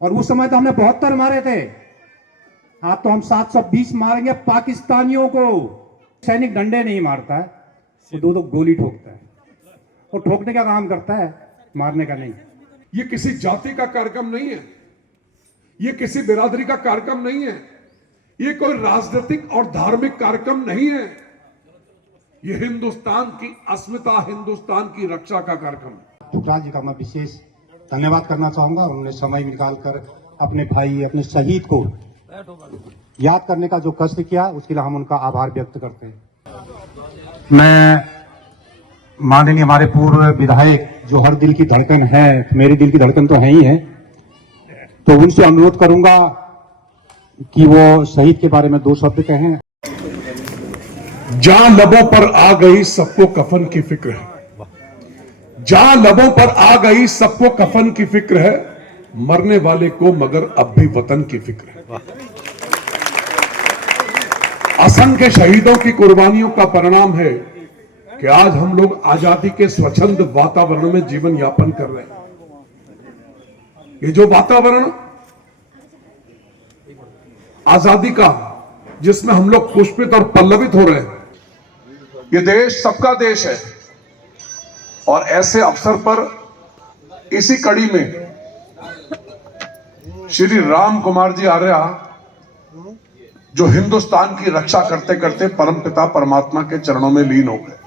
और उस समय तो हमने 72 मारे थे, आज तो हम 720 मारेंगे पाकिस्तानियों को। सैनिक डंडे नहीं मारता है, वो दो गोली ठोकता है। वो ठोकने का काम करता है, मारने का नहीं। ये किसी जाति का कार्यक्रम नहीं है, ये किसी बिरादरी का कार्यक्रम नहीं है, ये कोई राजनीतिक और धार्मिक कार्यक्रम नहीं है। ये हिंदुस्तान की अस्मिता, हिंदुस्तान की रक्षा का कार्यक्रम है। ठुकराल जी का मैं विशेष धन्यवाद करना चाहूंगा। उन्होंने समय निकालकर अपने भाई, अपने शहीद को याद करने का जो कष्ट किया, उसके लिए हम उनका आभार व्यक्त करते हैं। मैं माननीय हमारे पूर्व विधायक जो हर दिल की धड़कन है, मेरे दिल की धड़कन तो है ही है, तो उनसे अनुरोध करूंगा कि वो शहीद के बारे में 2 शब्द कहें। जहां लबों पर आ गई सबको कफन की फिक्र है, जहां लबों पर आ गई सबको कफन की फिक्र है, मरने वाले को मगर अब भी वतन की फिक्र है। असंख्य शहीदों की कुर्बानियों का परिणाम है कि आज हम लोग आजादी के स्वच्छंद वातावरण में जीवन यापन कर रहे हैं। ये जो वातावरण आजादी का, जिसमें हम लोग पुष्पित और पल्लवित हो रहे हैं, ये देश सबका देश है। और ऐसे अवसर पर इसी कड़ी में श्री राम कुमार जी आर्या, जो हिंदुस्तान की रक्षा करते करते परमपिता परमात्मा के चरणों में लीन हो गए,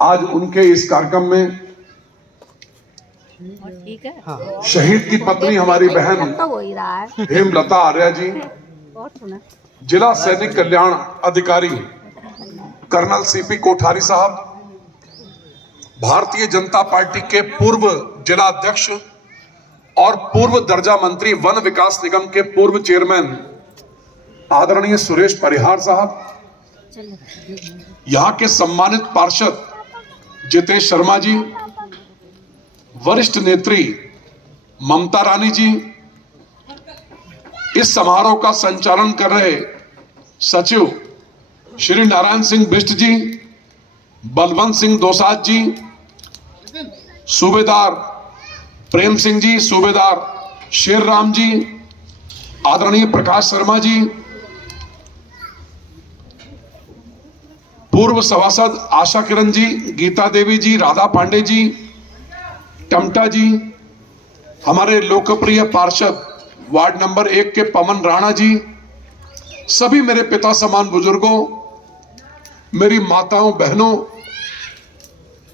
आज उनके इस कार्यक्रम में शहीद की पत्नी हमारी बहन हेमलता आर्या जी, जिला सैनिक कल्याण अधिकारी कर्नल सीपी कोठारी साहब, भारतीय जनता पार्टी के पूर्व जिला अध्यक्ष और पूर्व दर्जा मंत्री वन विकास निगम के पूर्व चेयरमैन आदरणीय सुरेश परिहार साहब, यहां के सम्मानित पार्षद जितेश शर्मा जी, वरिष्ठ नेत्री ममता रानी जी, इस समारोह का संचालन कर रहे सचिव श्री नारायण सिंह बिष्ट जी, बलवंत सिंह दोसाज जी, सूबेदार प्रेम सिंह जी, सूबेदार शेर राम जी, आदरणीय प्रकाश शर्मा जी, पूर्व सभासद आशा किरण जी, गीता देवी जी, राधा पांडे जी, टमटा जी, हमारे लोकप्रिय पार्षद वार्ड नंबर 1 के पवन राणा जी, सभी मेरे पिता समान बुजुर्गों, मेरी माताओं बहनों,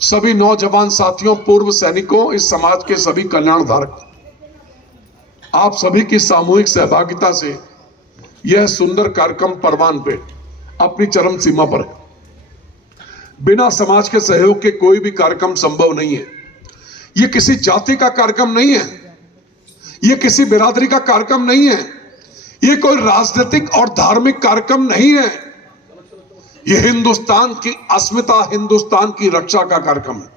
सभी नौजवान साथियों, पूर्व सैनिकों, इस समाज के सभी कल्याणधारक, आप सभी की सामूहिक सहभागिता से यह सुंदर कार्यक्रम परवान पे अपनी चरम सीमा पर है। बिना समाज के सहयोग के कोई भी कार्यक्रम संभव नहीं है। यह किसी जाति का कार्यक्रम नहीं है, यह किसी बिरादरी का कार्यक्रम नहीं है, यह कोई राजनीतिक और धार्मिक कार्यक्रम नहीं है। यह हिंदुस्तान की अस्मिता, हिंदुस्तान की रक्षा का कार्यक्रम है।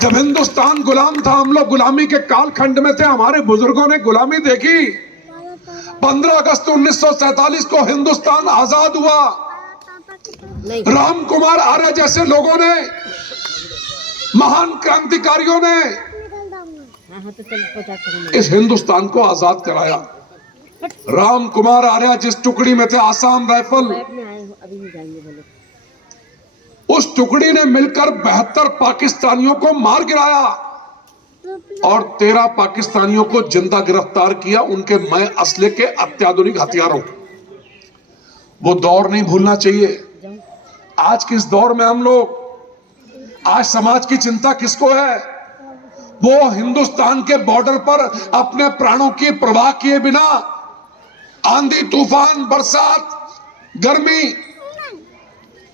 जब हिंदुस्तान गुलाम था, हम लोग गुलामी के कालखंड में थे, हमारे बुजुर्गों ने गुलामी देखी। 15 अगस्त 1947 को हिंदुस्तान आजाद हुआ। राम कुमार आर्य जैसे लोगों ने, महान क्रांतिकारियों ने इस हिंदुस्तान को आजाद कराया। राम कुमार आर्य जिस टुकड़ी में थे, आसाम राइफल, उस टुकड़ी ने मिलकर 72 पाकिस्तानियों को मार गिराया और 13 पाकिस्तानियों को जिंदा गिरफ्तार किया, उनके नए असले के अत्याधुनिक हथियारों। वो दौर नहीं भूलना चाहिए। आज के इस दौर में हम लोग, आज समाज की चिंता किसको है? वो हिंदुस्तान के बॉर्डर पर अपने प्राणों की परवाह किए बिना आंधी तूफान, बरसात, गर्मी,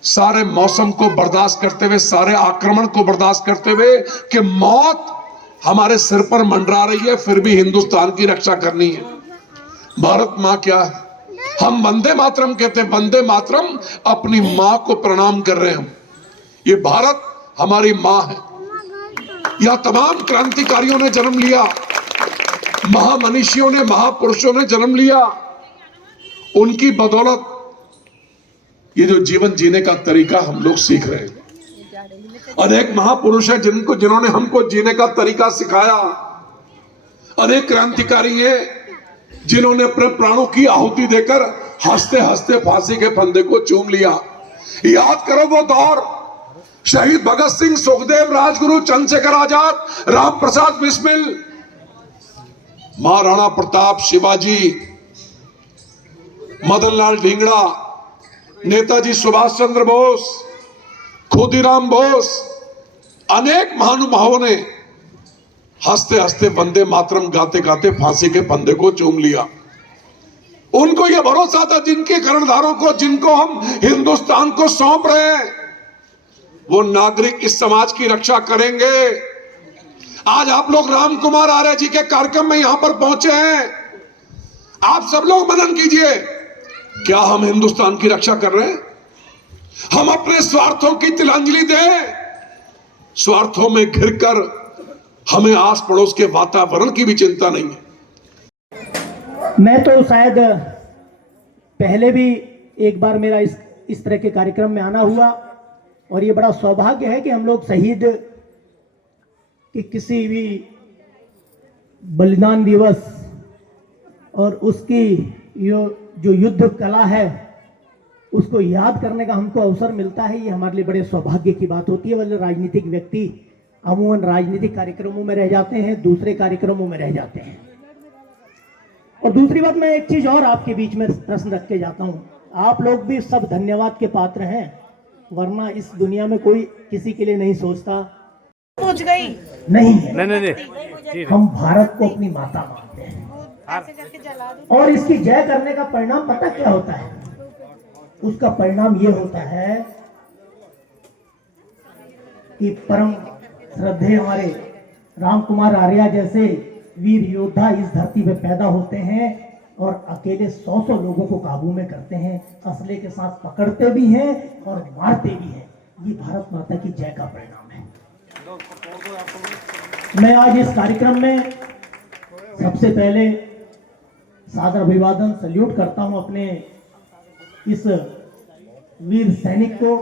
सारे मौसम को बर्दाश्त करते हुए, सारे आक्रमण को बर्दाश्त करते हुए कि मौत हमारे सिर पर मंडरा रही है, फिर भी हिंदुस्तान की रक्षा करनी है। भारत मां क्या है? हम वंदे मातरम कहते हैं, वंदे मातरम, अपनी मां को प्रणाम कर रहे हैं हम। ये भारत हमारी मां है। यह तमाम क्रांतिकारियों ने जन्म लिया, महामनीषियों ने, महापुरुषों ने जन्म लिया। उनकी बदौलत ये जो जीवन जीने का तरीका हम लोग सीख रहे हैं। और एक महापुरुष है जिन्होंने हमको जीने का तरीका सिखाया। अनेक क्रांतिकारी हैं जिन्होंने अपने प्राणों की आहुति देकर हंसते हंसते फांसी के फंदे को चूम लिया। याद करो वो दौर, शहीद भगत सिंह, सुखदेव, राजगुरु, चंद्रशेखर आजाद, राम प्रसाद बिस्मिल, महाराणा प्रताप, शिवाजी, मदन लाल ढींगड़ा, नेताजी सुभाष चंद्र बोस, खुदीराम बोस, अनेक महानुभावों ने हंसते हंसते वंदे मातरम गाते गाते फांसी के फंदे को चूम लिया। उनको यह भरोसा था जिनके कर्णधारों को, जिनको हम हिंदुस्तान को सौंप रहे हैं, वो नागरिक इस समाज की रक्षा करेंगे। आज आप लोग राम कुमार आर्य जी के कार्यक्रम में यहां पर पहुंचे हैं। आप सब लोग मनन कीजिए, क्या हम हिंदुस्तान की रक्षा कर रहे हैं? हम अपने स्वार्थों की तिलांजलि दें? स्वार्थों में घिरकर हमें आस पड़ोस के वातावरण की भी चिंता नहीं है। मैं तो शायद पहले भी एक बार मेरा इस तरह के कार्यक्रम में आना हुआ, और ये बड़ा सौभाग्य है कि हम लोग शहीद की किसी भी बलिदान दिवस और उसकी जो युद्ध कला है उसको याद करने का हमको अवसर मिलता है। ये हमारे लिए बड़े सौभाग्य की बात होती है। वह राजनीतिक व्यक्ति अमूमन राजनीतिक कार्यक्रमों में रह जाते हैं, दूसरे कार्यक्रमों में रह जाते हैं। और दूसरी बात, मैं एक चीज और आपके बीच में प्रश्न रख के जाता हूं। आप लोग भी सब धन्यवाद के पात्र हैं, वरना इस दुनिया में कोई किसी के लिए नहीं सोचता। पहुंच गई नहीं है। नहीं। हम भारत को अपनी माता मानते हैं, और इसकी जय करने का परिणाम पता क्या होता है? उसका परिणाम ये होता है कि परम श्रद्धेय हमारे राम कुमार आर्य जैसे वीर योद्धा इस धरती पे पैदा होते हैं और अकेले 100 लोगों को काबू में करते हैं, असले के साथ पकड़ते भी हैं और मारते भी हैं। ये भारत माता की जय का परिणाम है। मैं आज इस कार्यक्रम में सबसे पहले सादर अभिवादन सल्यूट करता हूं अपने इस वीर सैनिक को।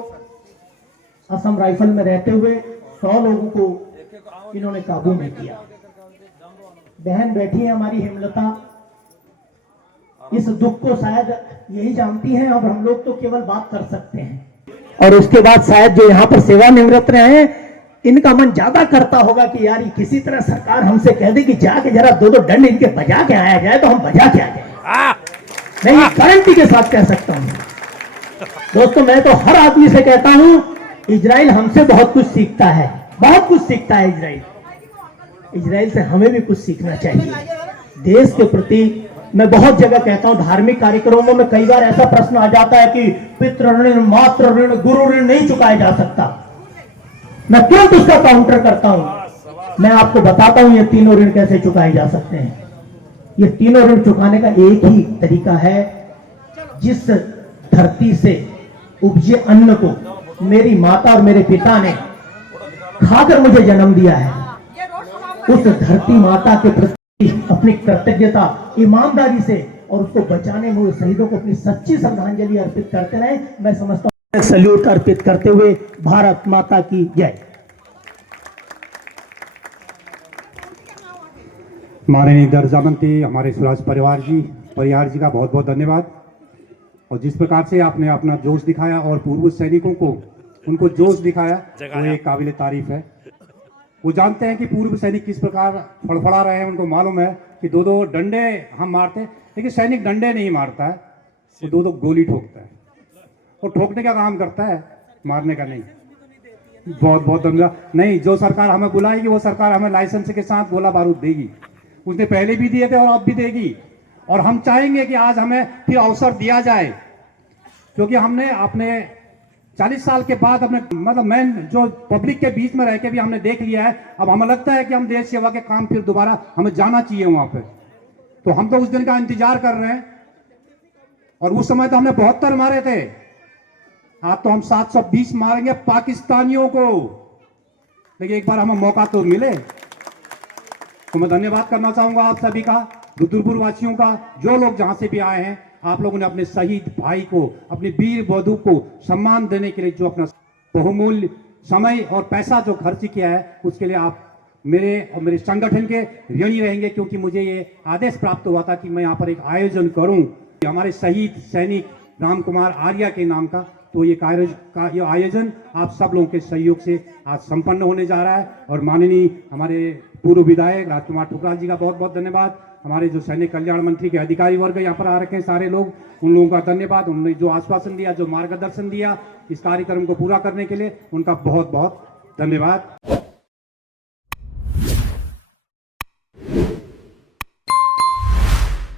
असम राइफल में रहते हुए 100 लोगों को इन्होंने काबू में किया। बहन बैठी है हमारी हेमलता, इस दुख को शायद यही जानती हैं, और हम लोग तो केवल बात कर सकते हैं। और उसके बाद शायद जो यहाँ पर सेवानिवृत्त रहे हैं, इनका मन ज्यादा करता होगा कि यार किसी तरह सरकार हमसे कह दे कि जाके जरा 2 दंड इनके बजा के आया जाए, तो हम बजा के आ जाए। मैं ये गारंटी के साथ कह सकता हूं। दोस्तों, मैं तो हर आदमी से कहता हूं, इजराइल हमसे बहुत कुछ सीखता है, बहुत कुछ सीखता है इजराइल। इजराइल से हमें भी कुछ सीखना चाहिए देश के प्रति। मैं बहुत जगह कहता हूं, धार्मिक कार्यक्रमों में कई बार ऐसा प्रश्न आ जाता है कि पितृ ऋण, मातृ ऋण, गुरु ऋण नहीं चुकाया जा सकता। मैं तुरंत उसका काउंटर करता हूं। मैं आपको बताता हूं ये तीनों ऋण कैसे चुकाए जा सकते हैं। ये तीनों ऋण चुकाने का एक ही तरीका है, जिस धरती से उपजे अन्न को मेरी माता और मेरे पिता ने खाकर मुझे जन्म दिया है, उस धरती माता के प्रति अपनी कृतज्ञता ईमानदारी से और उसको बचाने में शहीदों को अपनी सच्ची श्रद्धांजलि अर्पित करते रहे। मैं समझता हूं सल्यूट अर्पित करते हुए भारत माता की जय। माननीय दर्जा मंत्री हमारे स्वराज परिवार जी का बहुत बहुत धन्यवाद। और जिस प्रकार से आपने अपना जोश दिखाया और पूर्व सैनिकों को उनको जोश दिखाया, वो एक काबिल तारीफ है। वो जानते हैं कि पूर्व सैनिक किस प्रकार फड़फड़ा रहे हैं। उनको मालूम है कि 2 डंडे हम मारते हैं, लेकिन सैनिक डंडे नहीं मारता है, वो 2 गोली ठोकता है। वो ठोकने का काम करता है, मारने का नहीं। बहुत बहुत धन्यवाद। नहीं, जो सरकार हमें बुलाएगी वो सरकार हमें लाइसेंस के साथ गोला बारूद देगी। उसने पहले भी दिए थे और अब भी देगी। और हम चाहेंगे कि आज हमें फिर अवसर दिया जाए, क्योंकि हमने अपने 40 साल के बाद अपने मैं जो पब्लिक के बीच में रह के भी हमने देख लिया है। अब हमें लगता है कि हम देश सेवा के काम फिर दोबारा हमें जाना चाहिए वहां पे। तो हम तो उस दिन का इंतजार कर रहे हैं। और उस समय तो हमने 72 मारे थे, आज तो हम 720 मारेंगे पाकिस्तानियों को। लेकिन एक बार हमें मौका तो मिले। तो मैं धन्यवाद करना चाहूंगा आप सभी का, रुद्रपुर वासियों का, जो लोग जहां से भी आए हैं। आप लोगों ने अपने शहीद भाई को, अपने वीर बधू को सम्मान देने के लिए जो अपना बहुमूल्य समय और पैसा जो खर्च किया है, उसके लिए आप मेरे और मेरे संगठन के ऋणी रहेंगे, क्योंकि मुझे ये आदेश प्राप्त हुआ था कि मैं यहाँ पर एक आयोजन करूं हमारे शहीद सैनिक राम कुमार आर्या के नाम का। तो ये आयोजन आप सब लोगों के सहयोग से आज संपन्न होने जा रहा है। और माननीय हमारे पूर्व विधायक राजकुमार ठुकराल जी का बहुत बहुत धन्यवाद। हमारे जो सैनिक कल्याण मंत्री के अधिकारी वर्ग यहाँ पर आ रखे हैं सारे लोग, उन लोगों का धन्यवाद। उन्होंने जो आश्वासन दिया, जो मार्गदर्शन दिया इस कार्यक्रम को पूरा करने के लिए, उनका बहुत बहुत धन्यवाद।